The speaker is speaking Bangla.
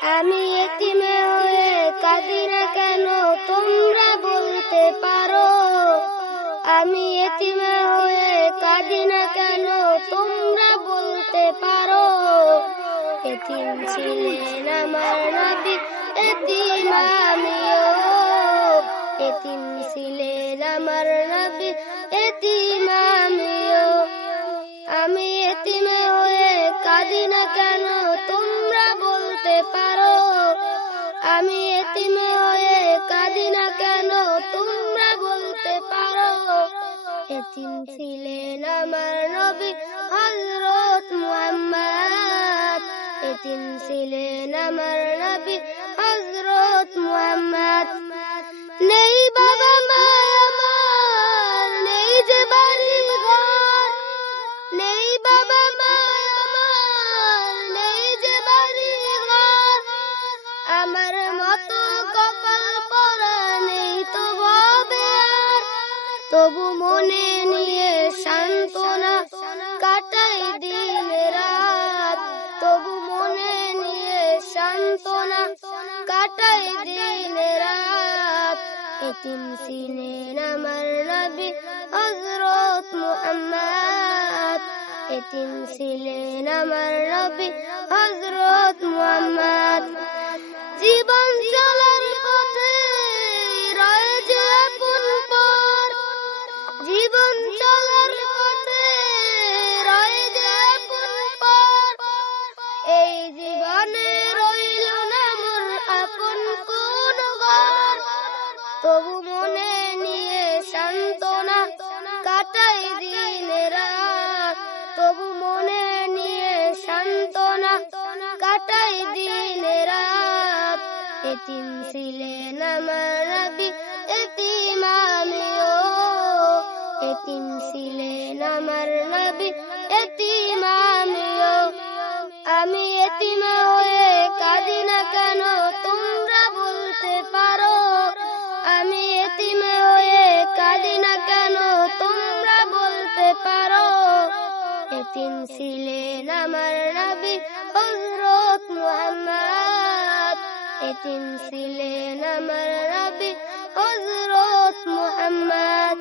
আমি এতিমে হয়ে কাঁদি না কেন তোমরা বলতে পারো? আমি এতিমে হয়ে কাঁদি না কেন তোমরা বলতে পারো? এতিম ছিলেন আমার নবী, এতিম আমিও। এতিম ছিলেন আমার নবী, এতিম আমিও। আমি এতিমে হয়ে কাঁদি না কেন তোমরা বলতে পারো? আমি এতিমে হয়ে কাঁদি না কেন তোমরা বলতে পারো? এতিম ছিলেন আমার নবী হযরত মুহাম্মদ। এতিম ছিলেন আমার নবী হযরত মুহাম্মদ। নেই বাবা মা আমার, নেই যে বাড়ি ঘর। নেই বাবা মা আমার, নেই যে বাড়ি ঘর। আমার মতো কপাল পরা নেই তো ভবে আর। তবু মনে নিয়ে সান্ত্বনা কাটাই দিন রাত। তবু মনে নিয়ে সান্ত্বনা কাটাই দিন রাত। এতিম ছিলেন আমার নবী হযরত মুহাম্মদ। এতিম ছিলেন আমার নবী হযরত মুহাম্মদ। জীবন চলার পথে রয় যে আপন পর। জীবন চলার পথে রয় যে আপন পর। এই জীবনে রইল না মোর আপন কোন ঘর। তবু মনে নিয়ে সান্ত্বনা কাটাই দিন রাত। তবু মনে নিয়ে সান্ত্বনা কাটাই দিন রাত। এতিম ছিলেন আমার নবী, এতিম আমিও। এতিম ছিলেন আমার নবী, এতিম আমিও। আমি এতিম হয়ে কাঁদি না কেন তোমরা বলতে পারো? আমি এতিম হয়ে কাঁদি না কেন তোমরা বলতে পারো? এতিম ছিলেন আমার নবী হযরত মুহাম্মদ। এতিম ছিলেন আমার নবী হযরত মুহাম্মদ।